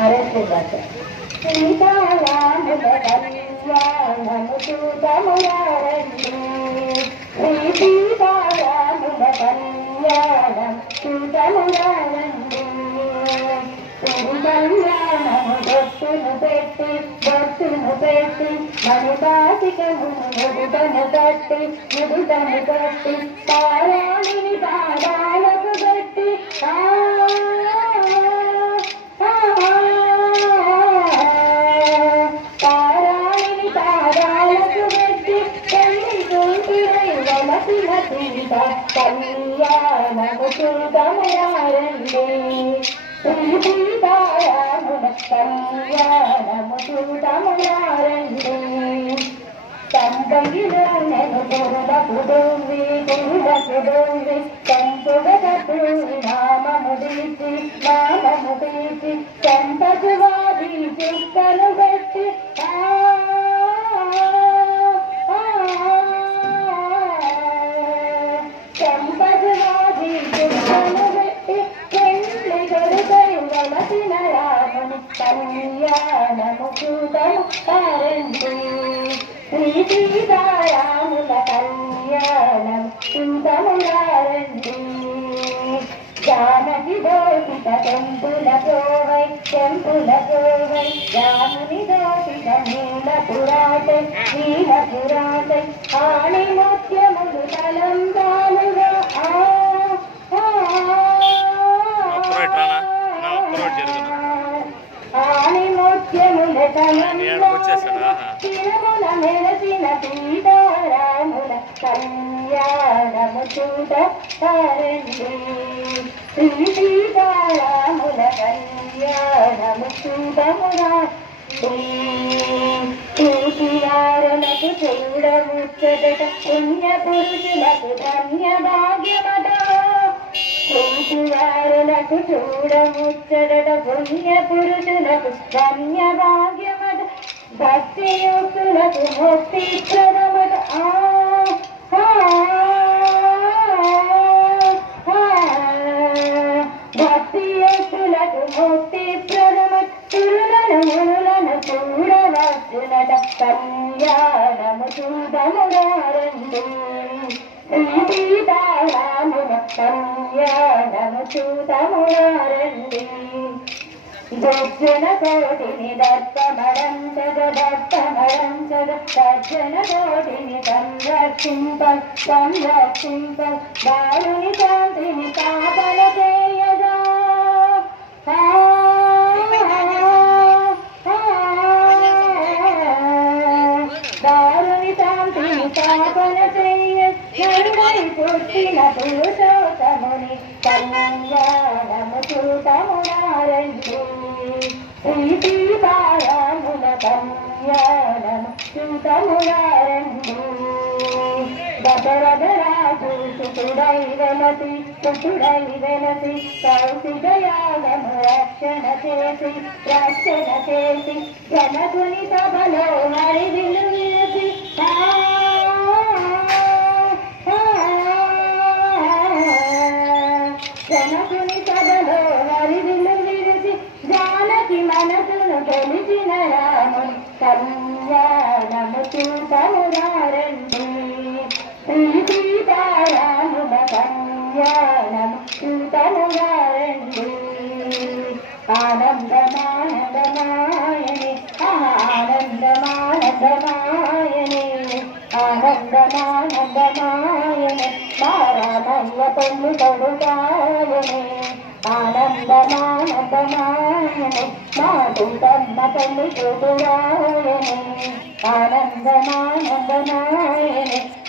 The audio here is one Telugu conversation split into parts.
అరెస్ట్ భాష సీతారాముల కళ్యాణము చూడమురారండి శ్రీ సీతారాముల కళ్యాణం చూడమురారండి కళ్యాణము బొట్టును పెట్టి మణిపాతికమును నుడుతను కట్టి పారాణిని పాదాలకు పెట్టి పారాణిని పాదాలకు పెట్టి తల్లి కూతురై వలసిన సీత కళ్యాణము చూడమురారండి శ్రీ సీతారాముల కళ్యాణము చూడమురారండి తంబగిలో నేను గురులకు దొంగి తంపుగతూ నామము తీసి చంపకు వారి చుక్కలు పెట్టి చంపకు వారి చుక్కలు పెట్టి పెళ్లి కొడుకై వలసిన రాముని కళ్యాణము చూడమురారండి శ్రీ సీతారాముల కళ్యాణం చూడమురారండి జానకి దోషిత చెంపుల కోవై రాముని దోషిత నీలపురాటై ఆణి ముత్యములు తలంబాలుగా ఆణి ముత్యముల తిరుమల మెరసిన సీతారాముల కళ్యాణము చూడమురారండి శ్రీ సీతారాముల కళ్యాణము చూడమురారండి చూసియారులకు చూడముచ్చట పుణ్య పురుషులకు ధన్య భాగ్యమట చూసియారులకు చూడముచ్చట పుణ్య పురుషులకు ధన్య భాగ్యమట భక్తియుక్తులకు ముక్తి ప్రదమట భక్తియుక్తులకు ముక్తి ప్రదమట తురులను మునులను చూడవచ్చునట కళ్యాణము చూడమురారండి శ్రీ సీతారాముల కళ్యాణము చూడమురారండి దర్శన కోటిని దర్శన కోటిని సంరక్షింప దారుని శాంతిని స్థాపన చేయగా దారుని శాంతిని స్థాపన చేయ పుట్టిన పురుషోత్తముని కళ్యాణము చూడమురారండి శ్రీ సీతారాముల కళ్యాణము చూడమురారండి దశరథరాజు సుతుడై వెలసి కౌశికయాగము రక్షణ చేసి జనకుని సభలో హరివిల్లు వేసి జనకుని సభలో హరివిల్లు విరిసి జానకి మనసును గెలిచిన రాముని కళ్యాణము చూడమురారండి శ్రీ సీతారాముల కళ్యాణము చూడమురారండి ఆనందమానందమాయని మారామయ్య పెళ్లి కొడుకాయని ఆనందమానందమాయని మా దుర్గమ్మ పెళ్లి కూతురాయని ఆనందమానందమాయని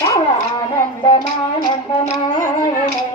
ఆనందమానందమాయని